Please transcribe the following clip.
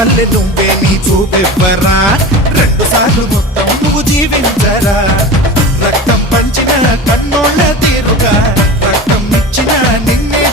మల్లె నువ్వే నీ చూపెవ్వరా 2 సార్లు మొత్తం నువ్వు జీవించరా రక్తం పంచిన కన్నోళ్ళ తీరుగా రక్తం ఇచ్చిన నిన్నే